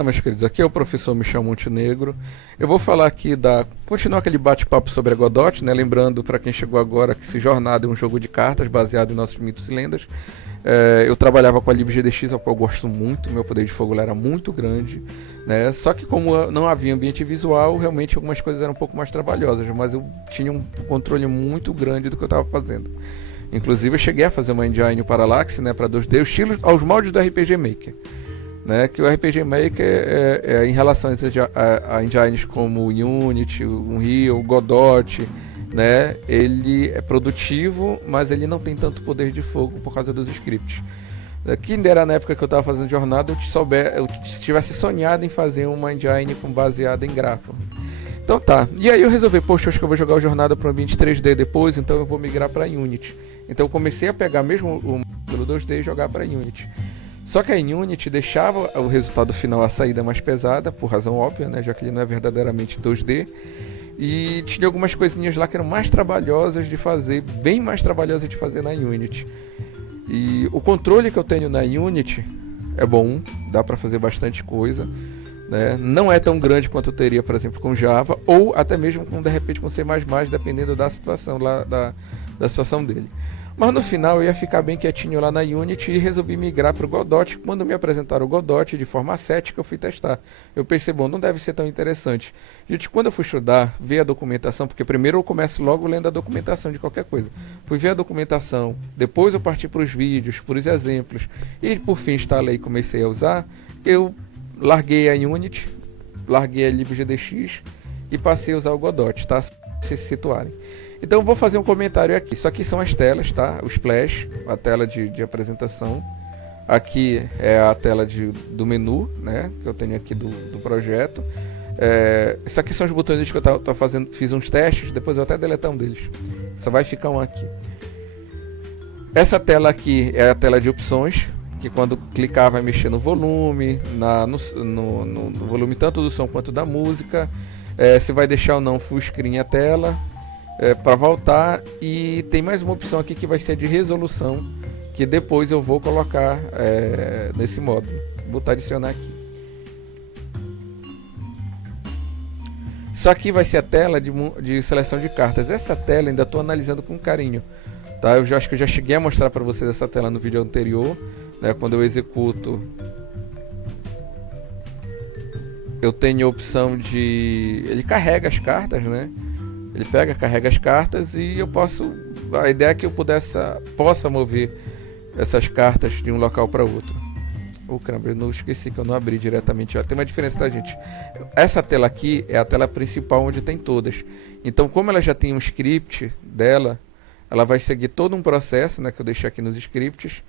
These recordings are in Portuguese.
Olá, meus queridos, aqui é o professor Michel Montenegro. Eu vou falar aqui continuar aquele bate-papo sobre a Godot, né? Lembrando para quem chegou agora que esse Jornada é um jogo de cartas baseado em nossos mitos e lendas. Eu trabalhava com a libgdx, a qual eu gosto muito, meu poder de fogo lá era muito grande, né? Só que como não havia ambiente visual, realmente algumas coisas eram um pouco mais trabalhosas, mas eu tinha um controle muito grande do que eu estava fazendo. Inclusive eu cheguei a fazer uma engine Parallax, né, para 2D, estilo aos moldes do RPG Maker. Né, que o RPG Maker em relação a engines como o Unity, o Unreal, o Godot, né, ele é produtivo, mas ele não tem tanto poder de fogo por causa dos scripts. Quem dera na época que eu estava fazendo jornada, eu tivesse sonhado em fazer uma engine baseada em grafo. Então tá, e aí eu resolvi, poxa, acho que eu vou jogar o jornada para o ambiente 3D depois, então eu vou migrar para Unity. Então eu comecei a pegar mesmo o modelo 2D e jogar para Unity. Só que a Unity deixava o resultado final, a saída mais pesada, por razão óbvia, né, já que ele não é verdadeiramente 2D. E tinha algumas coisinhas lá que eram mais trabalhosas de fazer, bem mais trabalhosas de fazer na Unity. E o controle que eu tenho na Unity é bom, dá para fazer bastante coisa. Né? Não é tão grande quanto eu teria, por exemplo, com Java, ou até mesmo de repente com C++, dependendo da situação, da situação dele. Mas no final eu ia ficar bem quietinho lá na Unity e resolvi migrar para o Godot. Quando me apresentaram o Godot de forma cética, eu fui testar. Eu pensei, bom, não deve ser tão interessante. Gente, quando eu fui estudar, ver a documentação, porque primeiro eu começo logo lendo a documentação de qualquer coisa. Fui ver a documentação, depois eu parti para os vídeos, para os exemplos, e por fim instalei e comecei a usar. Eu larguei a Unity, larguei a libgdx e passei a usar o Godot, tá? Pra vocês se situarem. Então vou fazer um comentário aqui. Isso aqui são as telas, tá? O splash, a tela de apresentação. Aqui é a tela do menu, né? Que eu tenho aqui do projeto. Isso aqui são os botões que eu tô fazendo. Fiz uns testes, depois eu vou até deletar um deles. Só vai ficar um aqui. Essa tela aqui é a tela de opções, que quando clicar vai mexer no volume, no volume tanto do som quanto da música. Se vai deixar ou não full screen a tela. Para voltar, e tem mais uma opção aqui que vai ser de resolução, que depois eu vou colocar nesse módulo. Vou botar adicionar aqui. Isso aqui vai ser a tela de seleção de cartas. Essa tela ainda estou analisando com carinho, tá? Eu acho que eu já cheguei a mostrar para vocês essa tela no vídeo anterior, né? Quando eu executo, eu tenho a opção de... ele carrega as cartas, né? Ele carrega as cartas e eu posso... A ideia é que eu possa mover essas cartas de um local para outro. Caramba, eu não esqueci que eu não abri diretamente. Ó, tem uma diferença, tá, gente? Essa tela aqui é a tela principal onde tem todas. Então, como ela já tem um script dela, ela vai seguir todo um processo, né, que eu deixei aqui nos scripts,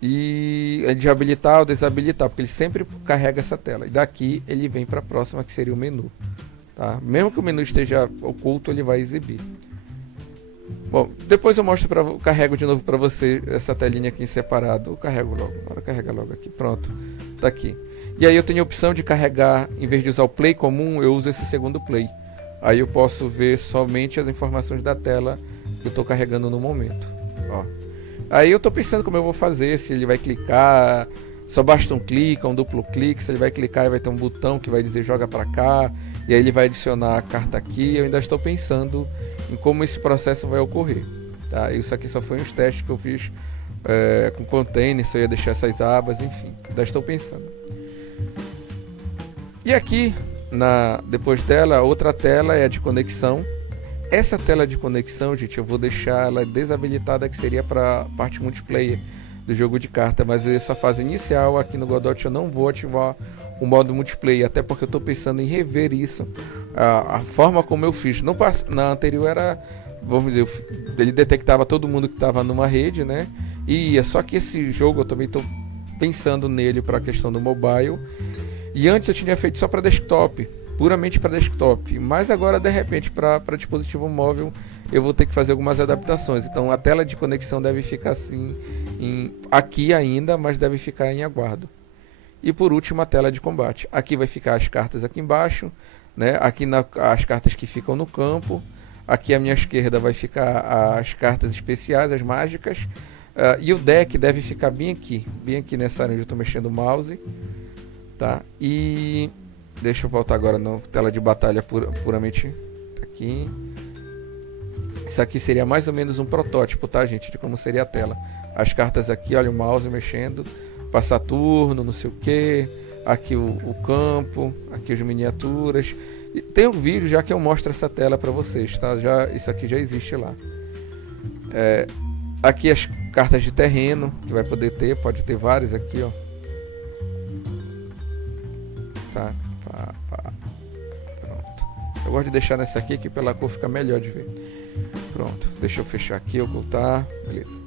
e de habilitar ou desabilitar, porque ele sempre carrega essa tela. E daqui ele vem para a próxima, que seria o menu. Tá? Mesmo que o menu esteja oculto, ele vai exibir. Bom, depois eu carrego de novo para você essa telinha aqui em separado. Eu carrego logo, agora carrega logo aqui, pronto, tá aqui. E aí eu tenho a opção de carregar, em vez de usar o play comum, eu uso esse segundo play. Aí eu posso ver somente as informações da tela que eu estou carregando no momento. Ó. Aí eu estou pensando como eu vou fazer, se ele vai clicar, só basta um clique, um duplo clique, se ele vai clicar vai ter um botão que vai dizer joga para cá, e aí ele vai adicionar a carta aqui. Eu ainda estou pensando em como esse processo vai ocorrer, tá? Isso aqui só foi uns testes que eu fiz com container, se eu ia deixar essas abas, enfim, ainda estou pensando. E aqui, depois dela, a outra tela é a de conexão. Essa tela de conexão, gente, eu vou deixar ela desabilitada, que seria para a parte multiplayer do jogo de carta, mas essa fase inicial aqui no Godot eu não vou ativar o modo multiplayer, até porque eu estou pensando em rever isso, a forma como eu fiz. Na anterior era, vamos dizer, ele detectava todo mundo que estava numa rede, né? Só que esse jogo eu também estou pensando nele para a questão do mobile, e antes eu tinha feito só para desktop, puramente para desktop, mas agora de repente para dispositivo móvel eu vou ter que fazer algumas adaptações. Então a tela de conexão deve ficar assim aqui ainda, mas deve ficar em aguardo. E por último a tela de combate. Aqui vai ficar as cartas aqui embaixo, né? Aqui as cartas que ficam no campo. Aqui à minha esquerda vai ficar as cartas especiais, as mágicas. E o deck deve ficar bem aqui nessa área onde eu estou mexendo o mouse. tá? E deixa eu voltar agora na tela de batalha puramente aqui. Isso aqui seria mais ou menos um protótipo, tá, gente, de como seria a tela. As cartas aqui, olha o mouse mexendo, passar turno, não sei o que. Aqui o campo, aqui as miniaturas. E tem um vídeo já que eu mostro essa tela para vocês, tá? Isso aqui já existe lá. Aqui as cartas de terreno que vai poder ter, pode ter várias aqui, ó. Tá? Pronto. Eu gosto de deixar nessa aqui que pela cor fica melhor de ver. Pronto. Deixa eu fechar aqui, ocultar. Beleza.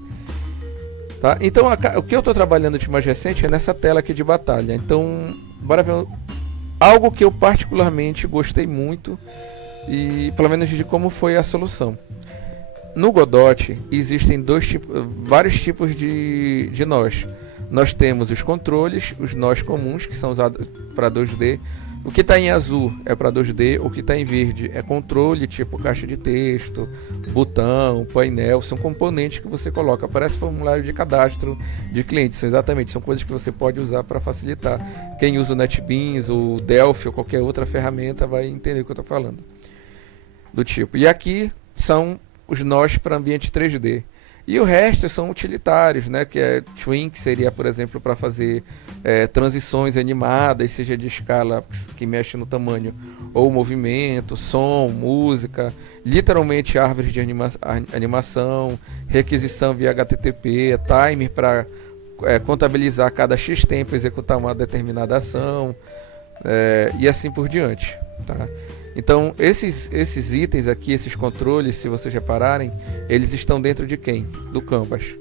Tá? Então o que eu estou trabalhando de mais recente é nessa tela aqui de batalha. Então, bora ver algo que eu particularmente gostei muito e pelo menos de como foi a solução. No Godot existem vários tipos de nós. Nós temos os controles, os nós comuns, que são usados para 2D. O que está em azul é para 2D, o que está em verde é controle, tipo caixa de texto, botão, painel, são componentes que você coloca. Parece formulário de cadastro de clientes, são coisas que você pode usar para facilitar. Quem usa o NetBeans, o Delphi ou qualquer outra ferramenta vai entender o que eu estou falando. Do tipo. E aqui são os nós para ambiente 3D. E o resto são utilitários, né? Que é Twin, que seria, por exemplo, para fazer transições animadas, seja de escala que mexe no tamanho, ou movimento, som, música, literalmente árvores de animação, requisição via HTTP, timer para contabilizar cada X tempo executar uma determinada ação, e assim por diante, tá? Então, esses itens aqui, esses controles, se vocês repararem, eles estão dentro de quem? Do Canvas.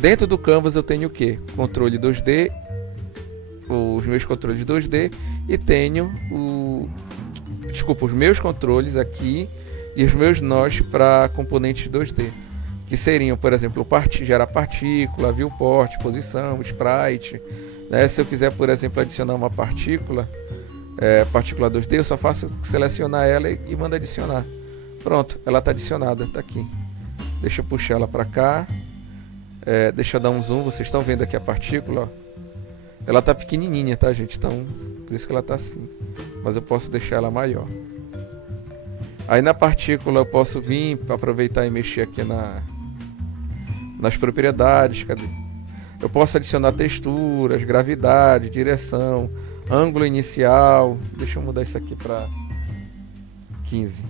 Dentro do Canvas eu tenho o quê? Controle 2D, os meus controles 2D, e tenho os meus controles aqui e os meus nós para componentes 2D. Que seriam, por exemplo, gerar partícula, viewport, posição, sprite. Né? Se eu quiser, por exemplo, adicionar uma partícula 2D, eu só faço selecionar ela e mando adicionar. Pronto, ela está adicionada, está aqui. Deixa eu puxar ela para cá. Deixa eu dar um zoom, vocês estão vendo aqui a partícula, ó. Ela está pequenininha, tá, gente? Então, por isso que ela está assim. Mas eu posso deixar ela maior. Aí na partícula eu posso vir, aproveitar e mexer aqui nas propriedades. Cadê? Eu posso adicionar texturas, gravidade, direção, ângulo inicial. Deixa eu mudar isso aqui para 15.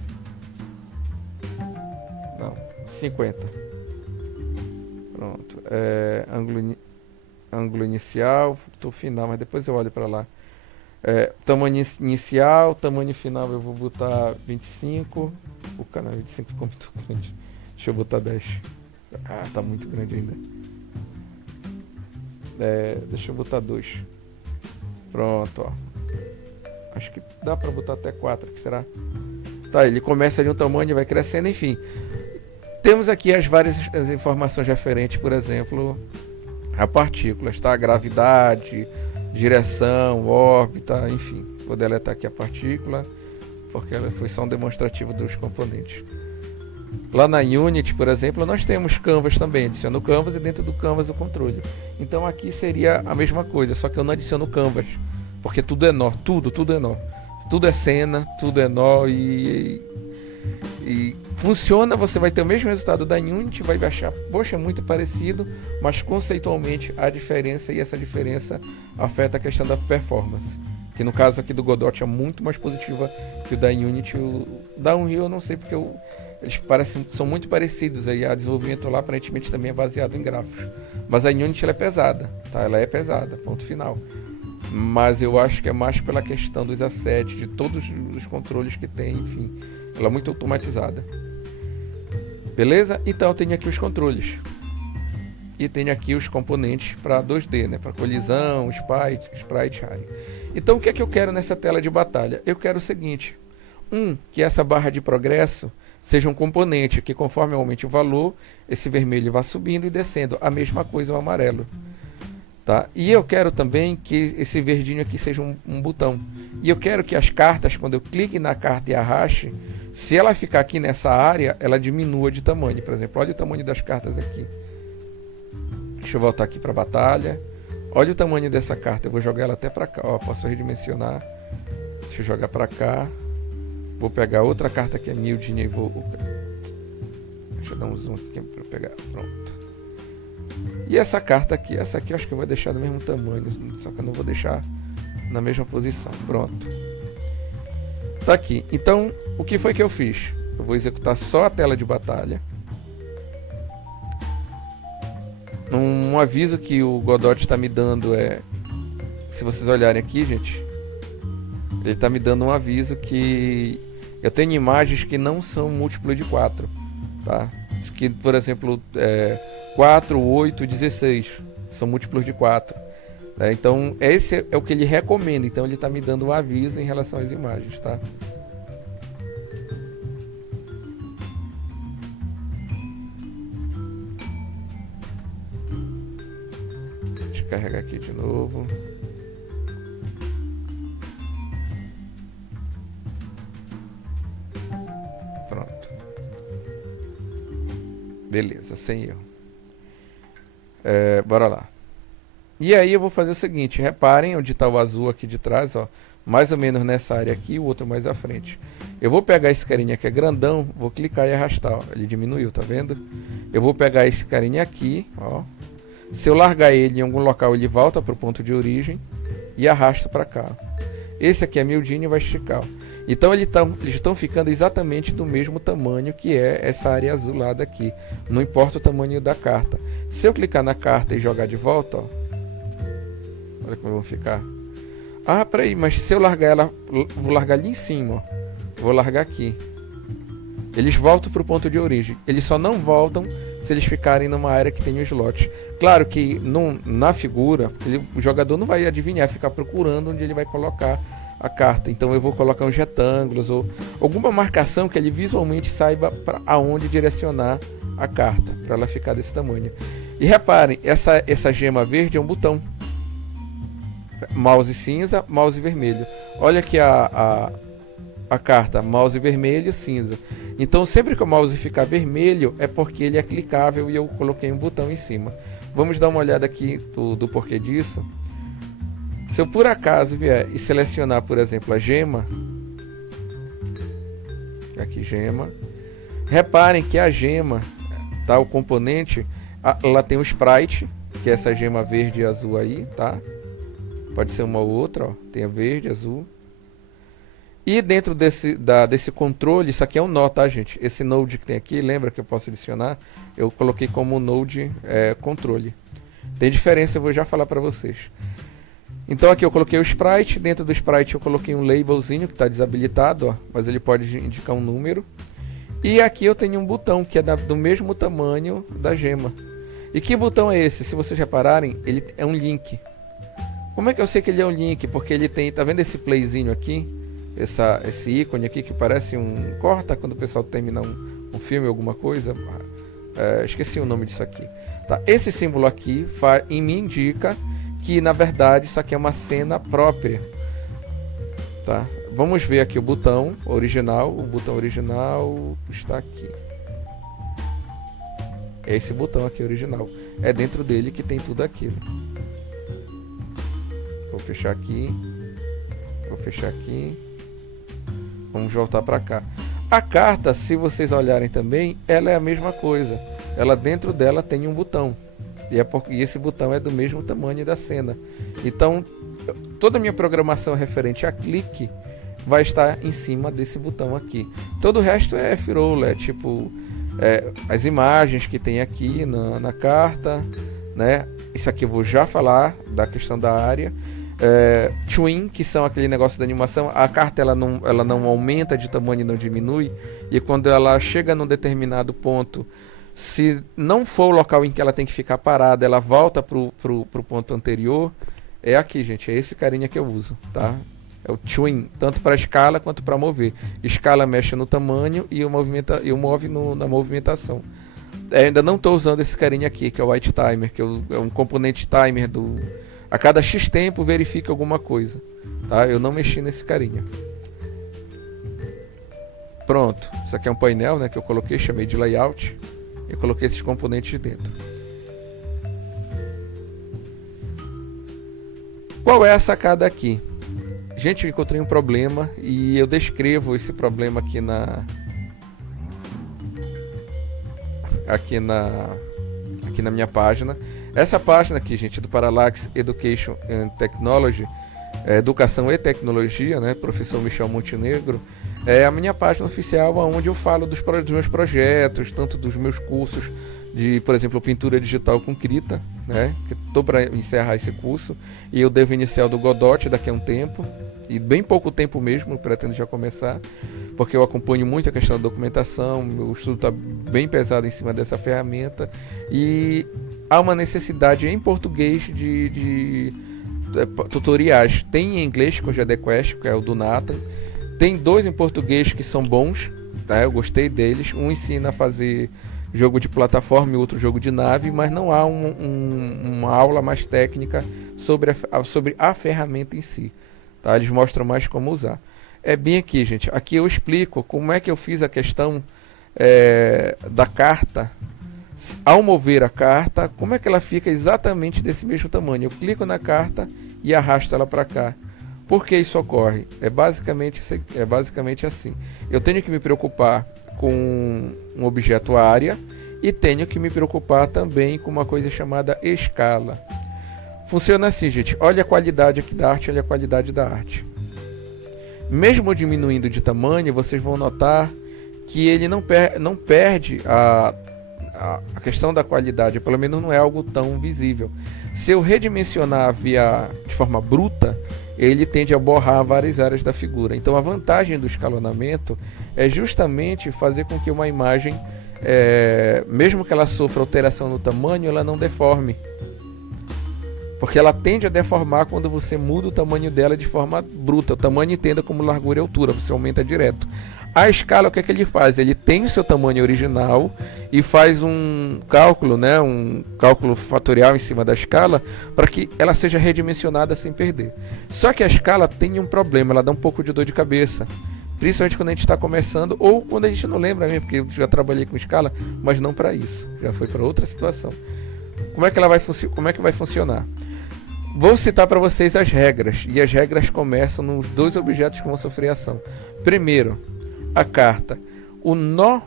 Não, 50. Pronto. Ângulo inicial, tô final, mas depois eu olho para lá. Tamanho inicial, tamanho final eu vou botar 25. O canal 25 ficou muito grande. Deixa eu botar 10. Tá muito grande ainda. Deixa eu botar 2. Pronto, ó. Acho que dá pra botar até 4, que será? Tá, ele começa de um tamanho e vai crescendo, enfim. Temos aqui as informações referentes, por exemplo, a partículas, tá? Gravidade, direção, órbita, enfim. Vou deletar aqui a partícula, porque ela foi só um demonstrativo dos componentes. Lá na Unity, por exemplo, nós temos Canvas também. Adiciono o Canvas e dentro do Canvas o controle. Então aqui seria a mesma coisa, só que eu não adiciono o Canvas, porque tudo é nó, tudo é nó. Tudo é cena, tudo é nó e funciona, você vai ter o mesmo resultado da Unity, vai achar, poxa, é muito parecido, mas conceitualmente há diferença e essa diferença afeta a questão da performance. Que no caso aqui do Godot é muito mais positiva que o da Unity. O da Unreal eu não sei porque eles são muito parecidos. Aí, o desenvolvimento lá aparentemente também é baseado em gráficos. Mas a Unity ela é pesada, tá? Ela é pesada, ponto final. Mas eu acho que é mais pela questão dos assets, de todos os controles que tem, enfim. Ela é muito automatizada. Beleza? Então eu tenho aqui os controles. E tenho aqui os componentes para 2D, né? Para colisão, sprite, área. Então o que é que eu quero nessa tela de batalha? Eu quero o seguinte. Que essa barra de progresso seja um componente que conforme aumente o valor, esse vermelho vá subindo e descendo. A mesma coisa o amarelo. Tá? E eu quero também que esse verdinho aqui seja um botão. E eu quero que as cartas, quando eu clique na carta e arraste, se ela ficar aqui nessa área, ela diminua de tamanho. Por exemplo, olha o tamanho das cartas aqui. Deixa eu voltar aqui para a batalha. Olha o tamanho dessa carta. Eu vou jogar ela até pra cá. Ó, posso redimensionar. Deixa eu jogar pra cá. Vou pegar outra carta que é miudinha e vou... Deixa eu dar um zoom aqui pra eu pegar. Pronto. E essa carta aqui. Essa aqui eu acho que eu vou deixar do mesmo tamanho. Só que eu não vou deixar na mesma posição. Pronto. Tá aqui. Então, o que foi que eu fiz? Eu vou executar só a tela de batalha. Um aviso que o Godot está me dando é... Se vocês olharem aqui, gente, ele está me dando um aviso que eu tenho imagens que não são múltiplo de 4, tá? Que, por exemplo, 4, 8, 16 são múltiplos de 4. Né? Então, esse é o que ele recomenda. Então, ele está me dando um aviso em relação às imagens, tá? Carregar aqui de novo. Pronto. Beleza, sem erro. Bora lá. E aí eu vou fazer o seguinte. Reparem onde está o azul aqui de trás, ó. Mais ou menos nessa área aqui, o outro mais à frente. Eu vou pegar esse carinha que é grandão, vou clicar e arrastar, ó. Ele diminuiu, tá vendo? Eu vou pegar esse carinha aqui, ó. Se eu largar ele em algum local, ele volta para o ponto de origem e arrasta para cá. Esse aqui é miudinho e vai esticar. Então eles estão ficando exatamente do mesmo tamanho que é essa área azulada aqui. Não importa o tamanho da carta. Se eu clicar na carta e jogar de volta, ó, olha como vão ficar. Ah, peraí, mas se eu largar ela, vou largar ali em cima, ó. Vou largar aqui. Eles voltam para o ponto de origem. Eles só não voltam se eles ficarem numa área que tem um slot. Claro que na figura, o jogador não vai adivinhar, ficar procurando onde ele vai colocar a carta. Então eu vou colocar uns retângulos ou alguma marcação que ele visualmente saiba para aonde direcionar a carta, para ela ficar desse tamanho. E reparem, essa gema verde é um botão. Mouse cinza, mouse vermelho. Olha aqui a carta, mouse vermelho, cinza. Então sempre que o mouse ficar vermelho é porque ele é clicável e eu coloquei um botão em cima. Vamos dar uma olhada aqui do porquê disso. Se eu por acaso vier e selecionar, por exemplo, a gema, aqui gema, reparem que a gema, tá, o componente, ela tem o sprite, que é essa gema verde e azul aí, tá? Pode ser uma ou outra, ó, tem a verde, azul. E dentro desse controle, isso aqui é um nó, tá, gente? Esse node que tem aqui, lembra que eu posso adicionar? Eu coloquei como node controle. Tem diferença, eu vou já falar para vocês. Então aqui eu coloquei o sprite, dentro do sprite eu coloquei um labelzinho que está desabilitado, ó, mas ele pode indicar um número. E aqui eu tenho um botão que é do mesmo tamanho da gema. E que botão é esse? Se vocês repararem, ele é um link. Como é que eu sei que ele é um link? Porque ele tem, tá vendo esse playzinho aqui? Esse ícone aqui que parece um corta quando o pessoal termina um filme, alguma coisa. Esqueci o nome disso aqui. Tá? Esse símbolo aqui me indica que na verdade isso aqui é uma cena própria. Tá? Vamos ver aqui o botão original. O botão original está aqui. É esse botão aqui original. É dentro dele que tem tudo aquilo. Vou fechar aqui. Vou fechar aqui. Vamos voltar para cá. A carta, se vocês olharem também, ela é a mesma coisa. Ela dentro dela tem um botão. E esse botão é do mesmo tamanho da cena. Então, toda a minha programação referente a clique vai estar em cima desse botão aqui. Todo o resto é F-roll, tipo as imagens que tem aqui na carta, né? Isso aqui eu vou já falar da questão da área. Twin, que são aquele negócio da animação. A carta ela não aumenta de tamanho e não diminui. E quando ela chega num determinado ponto, se não for o local em que ela tem que ficar parada, ela volta pro ponto anterior. É aqui, gente. É esse carinha que eu uso, tá? É o Twin, tanto para escala quanto para mover. Escala mexe no tamanho e eu move na movimentação. Ainda não estou usando esse carinha aqui, que é o White Timer, que é um componente timer a cada X tempo verifica alguma coisa, tá? Eu não mexi nesse carinha. Pronto, isso aqui é um painel, né, que eu coloquei, chamei de layout. Eu coloquei esses componentes dentro. Qual é a sacada aqui? Gente, eu encontrei um problema e eu descrevo esse problema aqui na minha página. Essa página aqui, gente, do Parallax Education and Technology, Educação e Tecnologia, né, professor Michel Montenegro, é a minha página oficial onde eu falo dos meus projetos, tanto dos meus cursos de, por exemplo, pintura digital com Krita, né, que estou para encerrar esse curso, e eu devo iniciar o do Godot daqui a um tempo, e bem pouco tempo mesmo, eu pretendo já começar, porque eu acompanho muito a questão da documentação, meu estudo está bem pesado em cima dessa ferramenta, e há uma necessidade em português de tutoriais. Tem em inglês com o GDQuest, que é o do Nathan, tem 2 em português que são bons, tá? Eu gostei deles. Um ensina a fazer jogo de plataforma e outro jogo de nave, mas não há uma aula mais técnica sobre a ferramenta em si, tá? Eles mostram mais como usar. É bem aqui, gente. Aqui eu explico como é que eu fiz a questão da carta. Ao mover a carta, como é que ela fica exatamente desse mesmo tamanho? Eu clico na carta e arrasto ela para cá. Por que isso ocorre? É basicamente assim. Eu tenho que me preocupar com um objeto área e tenho que me preocupar também com uma coisa chamada escala. Funciona assim, gente. Olha a qualidade aqui da arte, olha a qualidade da arte. Mesmo diminuindo de tamanho, vocês vão notar que ele não perde a questão da qualidade, pelo menos não é algo tão visível. Se eu redimensionar de forma bruta, ele tende a borrar várias áreas da figura. Então a vantagem do escalonamento é justamente fazer com que uma imagem, mesmo que ela sofra alteração no tamanho, ela não deforme. Porque ela tende a deformar quando você muda o tamanho dela de forma bruta. O tamanho entenda como largura e altura, você aumenta direto. A escala, o que é que ele faz? Ele tem o seu tamanho original e faz um cálculo, né, um cálculo fatorial em cima da escala para que ela seja redimensionada sem perder. Só que a escala tem um problema, ela dá um pouco de dor de cabeça. Principalmente quando a gente está começando ou quando a gente não lembra mesmo, porque eu já trabalhei com escala, mas não para isso. Já foi para outra situação. Como é que vai funcionar? Vou citar para vocês as regras, e as regras começam nos 2 objetos que vão sofrer ação. Primeiro, a carta. O nó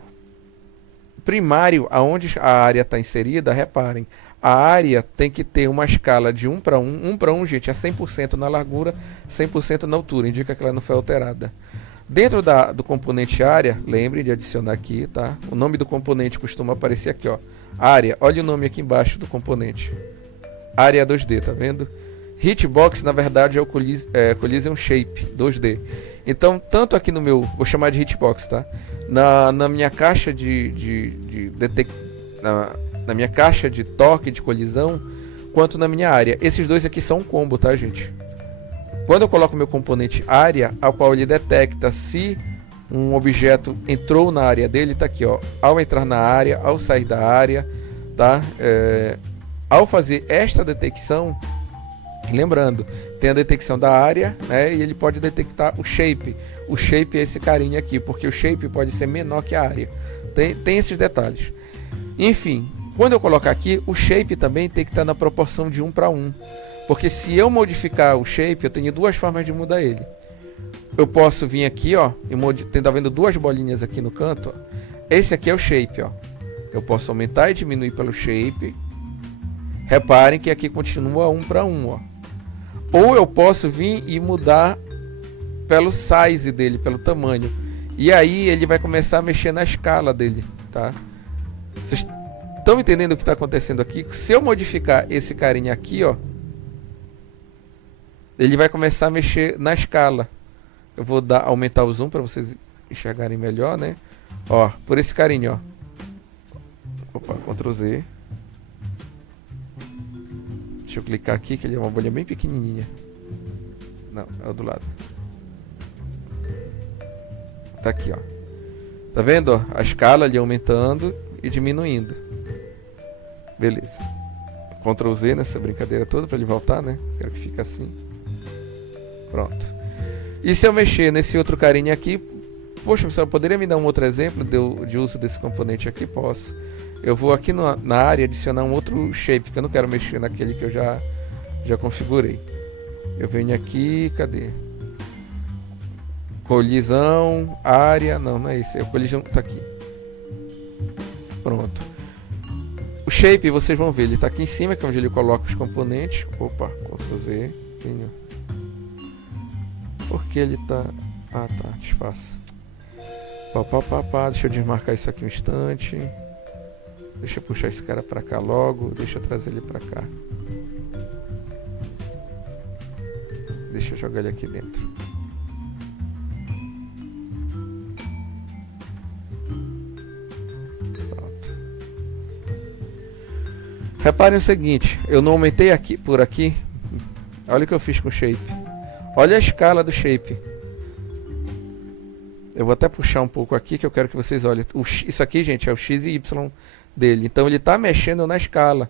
primário, aonde a área está inserida, reparem, a área tem que ter uma escala de 1 para 1. 1 para 1, gente, é 100% na largura, 100% na altura, indica que ela não foi alterada. Dentro do componente área, lembrem de adicionar aqui, tá? O nome do componente costuma aparecer aqui, ó. Área, olha o nome aqui embaixo do componente. Área 2D, tá vendo? Hitbox, na verdade, é o Collision Shape 2D. Então, tanto aqui no meu, vou chamar de Hitbox, tá? Na minha caixa na minha caixa de toque de colisão, quanto na minha área. Esses dois aqui são um combo, tá, gente? Quando eu coloco meu componente área, ao qual ele detecta se um objeto entrou na área dele, tá aqui, ó. Ao entrar na área, ao sair da área, tá? Ao fazer esta detecção, lembrando, tem a detecção da área, né? E ele pode detectar o shape. O shape é esse carinha aqui, porque o shape pode ser menor que a área. Tem esses detalhes. Enfim, quando eu colocar aqui, o shape também tem que estar na proporção de 1 para 1. Porque se eu modificar o shape, eu tenho 2 formas de mudar ele. Eu posso vir aqui, ó, e tá vendo 2 bolinhas aqui no canto, ó. Esse aqui é o shape, ó. Eu posso aumentar e diminuir pelo shape. Reparem que aqui continua 1 para 1, ó. Ou eu posso vir e mudar pelo size dele, pelo tamanho. E aí ele vai começar a mexer na escala dele, tá? Vocês estão entendendo o que está acontecendo aqui? Se eu modificar esse carinha aqui, ó, ele vai começar a mexer na escala. Eu vou aumentar o zoom para vocês enxergarem melhor, né? Ó, por esse carinha, ó. Opa, Ctrl Z. Deixa eu clicar aqui, que ele é uma bolha bem pequenininha. Não, é o do lado. Tá aqui, ó. Tá vendo, ó? A escala ali aumentando e diminuindo. Beleza. Ctrl Z nessa brincadeira toda para ele voltar, né? Quero que fique assim. Pronto. E se eu mexer nesse outro carinha aqui, poxa, pessoal, poderia me dar um outro exemplo de uso desse componente aqui? Posso. Eu vou aqui na área adicionar um outro shape, que eu não quero mexer naquele que eu já configurei. Eu venho aqui, cadê? Colisão, área, não é isso, é o colisão, tá aqui. Pronto. O shape, vocês vão ver, ele tá aqui em cima, que é onde ele coloca os componentes. Opa, Ctrl Z. Por que ele tá... Ah, tá, desfaça. Deixa eu desmarcar isso aqui um instante. Deixa eu puxar esse cara pra cá logo. Deixa eu trazer ele pra cá. Deixa eu jogar ele aqui dentro. Pronto. Reparem o seguinte, eu não aumentei aqui por aqui. Olha o que eu fiz com o shape. Olha a escala do shape. Eu vou até puxar um pouco aqui que eu quero que vocês olhem. Isso aqui, gente, é o X e Y dele. Então ele está mexendo na escala.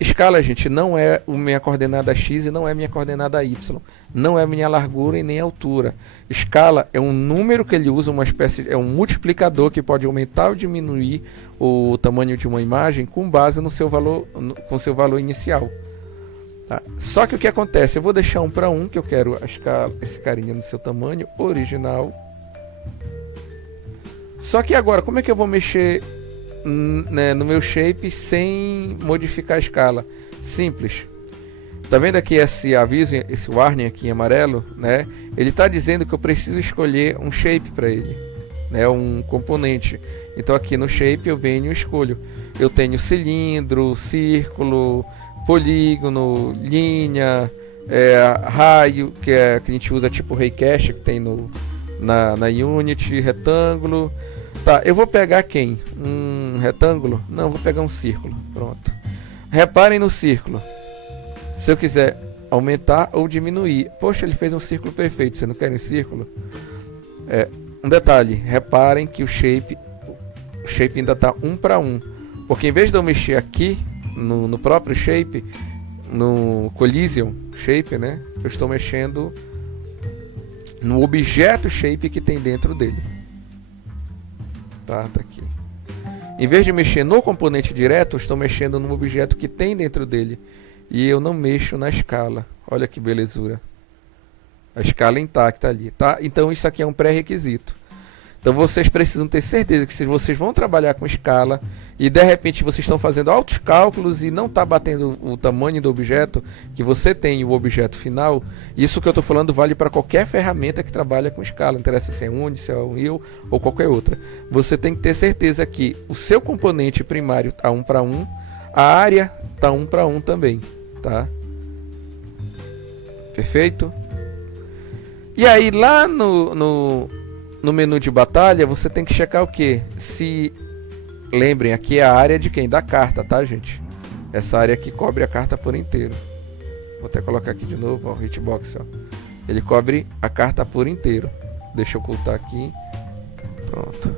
Escala, gente, não é a minha coordenada X e não é a minha coordenada Y. Não é a minha largura e nem a altura. Escala é um número que ele usa, uma espécie, é um multiplicador que pode aumentar ou diminuir o tamanho de uma imagem com base no seu valor, com seu valor inicial. Tá? Só que o que acontece? Eu vou deixar 1 para 1, que eu quero a escala, esse carinha no seu tamanho original. Só que agora, como é que eu vou mexer no meu shape sem modificar a escala? Simples. Tá vendo aqui esse aviso, esse warning aqui em amarelo, né? Ele está dizendo que eu preciso escolher um shape para ele, né? Um componente. Então aqui no shape eu venho e escolho. Eu tenho cilindro, círculo, polígono, linha, raio, que a gente usa tipo raycast que tem na Unity, retângulo. Tá, eu vou pegar quem? Um retângulo? Não, vou pegar um círculo. Pronto. Reparem no círculo. Se eu quiser aumentar ou diminuir. Poxa, ele fez um círculo perfeito. Você não quer um círculo? Um detalhe. Reparem que o shape ainda está 1 para 1. Porque em vez de eu mexer aqui no próprio shape, no collision shape, né? Eu estou mexendo no objeto shape que tem dentro dele. Tá aqui. Em vez de mexer no componente direto, eu estou mexendo no objeto que tem dentro dele. E eu não mexo na escala. Olha que belezura. A escala intacta ali, tá? Então isso aqui é um pré-requisito. Então vocês precisam ter certeza que se vocês vão trabalhar com escala e de repente vocês estão fazendo altos cálculos e não está batendo o tamanho do objeto que você tem, o objeto final, isso que eu estou falando vale para qualquer ferramenta que trabalha com escala, não interessa se é Unity, se é Unreal ou qualquer outra. Você tem que ter certeza que o seu componente primário está 1 para 1, a área está 1 para 1 também, tá? Perfeito? E aí lá no menu de batalha, você tem que checar o que? Se... Lembrem, aqui é a área de quem? Da carta, tá, gente? Essa área aqui cobre a carta por inteiro. Vou até colocar aqui de novo, ó, o hitbox, ó. Ele cobre a carta por inteiro. Deixa eu ocultar aqui. Pronto.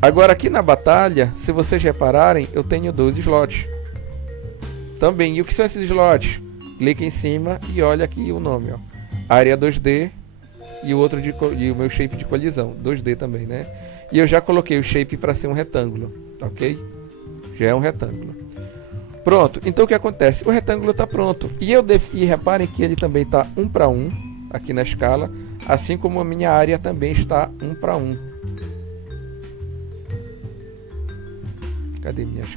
Agora aqui na batalha, se vocês repararem, eu tenho 2 slots. Também, e o que são esses slots? Clica em cima e olha aqui o nome, ó. Área 2D. E o outro e o meu shape de colisão, 2D também, né? E eu já coloquei o shape para ser um retângulo, ok? Já é um retângulo. Pronto, então o que acontece? O retângulo está pronto. E reparem que ele também está 1 para 1 aqui na escala, assim como a minha área também está 1 para 1. Cadê minhas...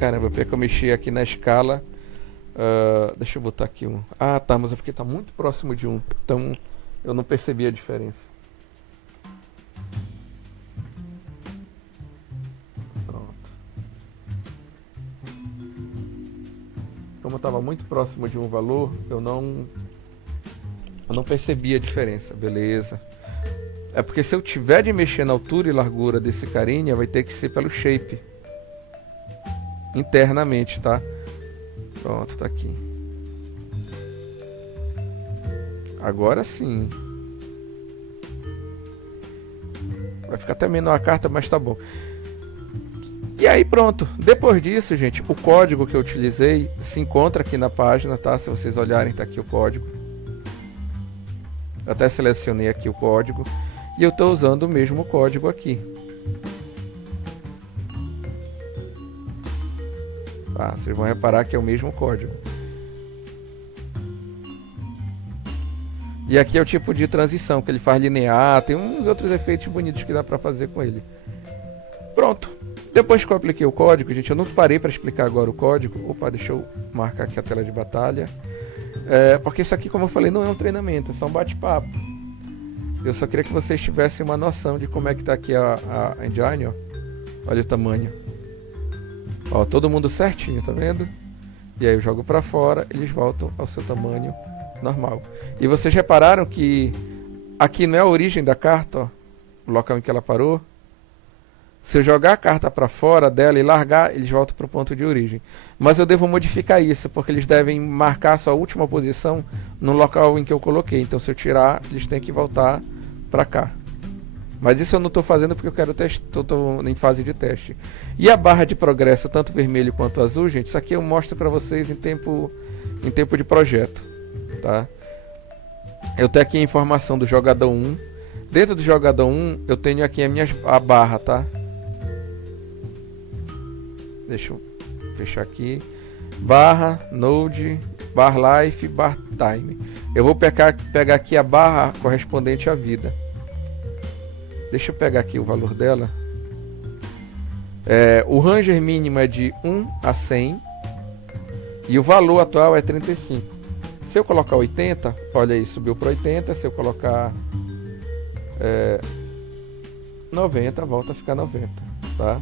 Caramba, porque eu mexi aqui na escala. Deixa eu botar aqui um. Ah, tá, mas é porque tá muito próximo de um. Então eu não percebi a diferença. Pronto. Como estava muito próximo de um valor, eu não percebi a diferença. Beleza. É porque se eu tiver de mexer na altura e largura desse carinha, vai ter que ser pelo shape. Internamente, tá? Pronto, tá aqui. Agora sim. Vai ficar até menor a carta, mas tá bom. E aí pronto. Depois disso, gente, o código que eu utilizei se encontra aqui na página, tá? Se vocês olharem, tá aqui o código. Eu até selecionei aqui o código. E eu tô usando o mesmo código aqui. tá? Vocês vão reparar que é o mesmo código. E aqui é o tipo de transição que ele faz linear, tem uns outros efeitos bonitos que dá pra fazer com ele. Pronto. Depois que eu apliquei o código, gente, eu não parei para explicar agora o código. Opa, deixa eu marcar aqui a tela de batalha. Porque isso aqui, como eu falei, não é um treinamento, é só um bate-papo. Eu só queria que vocês tivessem uma noção de como é que tá aqui a engine, ó. Olha o tamanho. Ó, todo mundo certinho, tá vendo? E aí eu jogo para fora, eles voltam ao seu tamanho normal. E vocês repararam que aqui não é a origem da carta, ó, o local em que ela parou. Se eu jogar a carta para fora dela e largar, eles voltam para o ponto de origem. Mas eu devo modificar isso, porque eles devem marcar a sua última posição no local em que eu coloquei. Então se eu tirar, eles têm que voltar para cá. Mas isso eu não estou fazendo porque eu quero testar, estou em fase de teste. E a barra de progresso, tanto vermelho quanto azul, gente, isso aqui eu mostro para vocês em tempo de projeto. Tá? Eu tenho aqui a informação do jogador 1. Dentro do jogador 1, eu tenho aqui a barra, tá? Deixa eu fechar aqui. Barra, node, bar life, bar time. Eu vou pegar aqui a barra correspondente à vida. Deixa eu pegar aqui o valor dela. O ranger mínimo é de 1 a 100. E o valor atual é 35. Se eu colocar 80, olha aí, subiu para 80. Se eu colocar 90, volta a ficar 90, tá?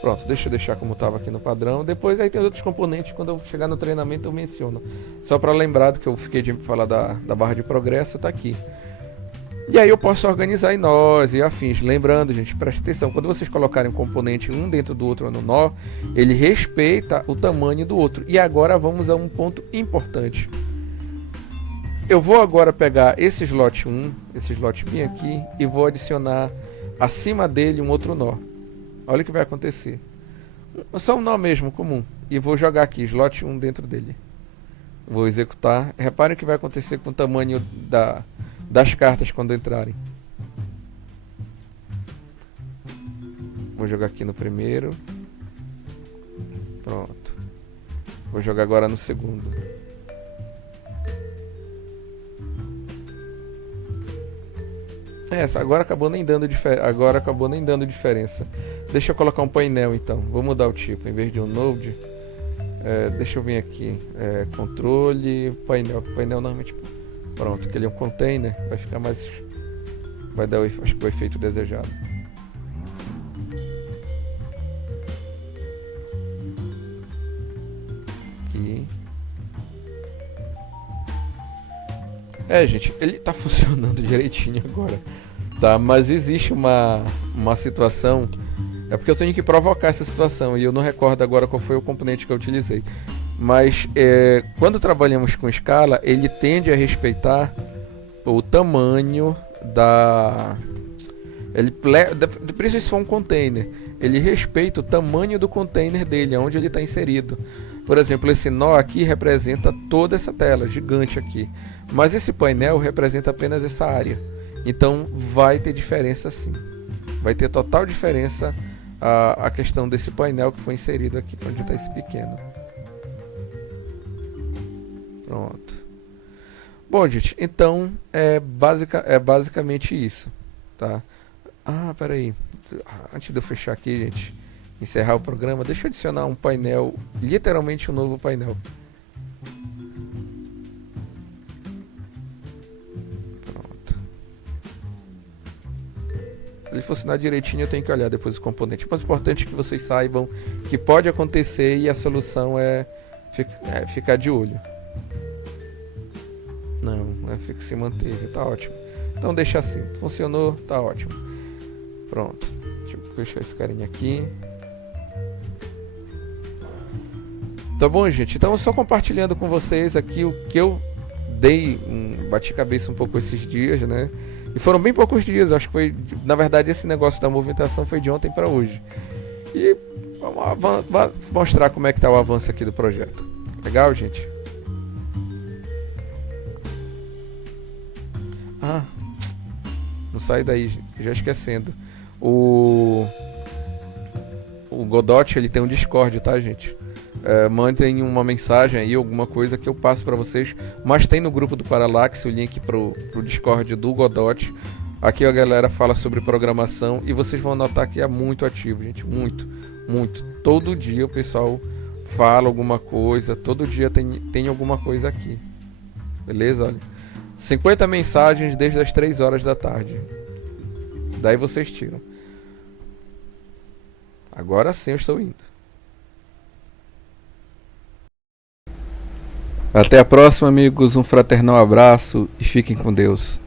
Pronto, deixa eu deixar como estava aqui no padrão. Depois aí tem outros componentes, quando eu chegar no treinamento eu menciono. Só para lembrar do que eu fiquei de falar da barra de progresso, tá aqui. E aí eu posso organizar em nós e afins. Lembrando, gente, preste atenção, quando vocês colocarem um componente um dentro do outro no nó, ele respeita o tamanho do outro. E agora vamos a um ponto importante. Eu vou agora pegar esse slot 1, esse slot bem aqui, e vou adicionar acima dele um outro nó. Olha o que vai acontecer. Só um nó mesmo, comum. E vou jogar aqui, slot 1 dentro dele. Vou executar. Reparem o que vai acontecer com o tamanho das cartas quando entrarem. Vou jogar aqui no primeiro. Pronto. Vou jogar agora no segundo. Agora acabou nem dando diferença. Deixa eu colocar um painel então. Vou mudar o tipo. Em vez de um node, deixa eu vir aqui. Controle, painel. Painel normalmente. Pronto, que ele é um container. Vai ficar mais. Vai dar acho que o efeito desejado. Aqui. Gente, ele tá funcionando direitinho agora, tá? Mas existe uma situação, porque eu tenho que provocar essa situação e eu não recordo agora qual foi o componente que eu utilizei. Mas quando trabalhamos com escala, ele tende a respeitar o tamanho principalmente se for um container, ele respeita o tamanho do container dele, onde ele está inserido. Por exemplo, esse nó aqui representa toda essa tela gigante aqui, mas esse painel representa apenas essa área. Então vai ter diferença sim. Vai ter total diferença a questão desse painel que foi inserido aqui, onde está esse pequeno. Pronto. Bom, gente, então é basicamente isso, tá? Peraí. Antes de eu fechar aqui, gente, encerrar o programa, deixa eu adicionar um painel, literalmente um novo painel. Pronto. Se ele funcionar direitinho, eu tenho que olhar depois os componentes. Mas o importante é que vocês saibam que pode acontecer e a solução é ficar de olho. Não, se manteve, tá ótimo. Então deixa assim, funcionou, tá ótimo. Pronto, deixa eu fechar esse carinha aqui. Tá bom, gente? Então, só compartilhando com vocês aqui o que eu bati cabeça um pouco esses dias, né? E foram bem poucos dias, acho que foi, na verdade, esse negócio da movimentação foi de ontem para hoje. E vamos mostrar como é que tá o avanço aqui do projeto. Legal, gente? Não sai daí, gente, já esquecendo. o Godot, ele tem um Discord, tá, gente? Mandem uma mensagem aí, alguma coisa que eu passo pra vocês. Mas tem no grupo do Parallax o link pro Discord do Godot. Aqui a galera fala sobre programação e vocês vão notar que é muito ativo, gente. Muito, muito. Todo dia o pessoal fala alguma coisa. Todo dia tem alguma coisa aqui. Beleza? Olha. 50 mensagens desde as 3 horas da tarde. Daí vocês tiram. Agora sim eu estou indo. Até a próxima, amigos. Um fraternal abraço e fiquem com Deus.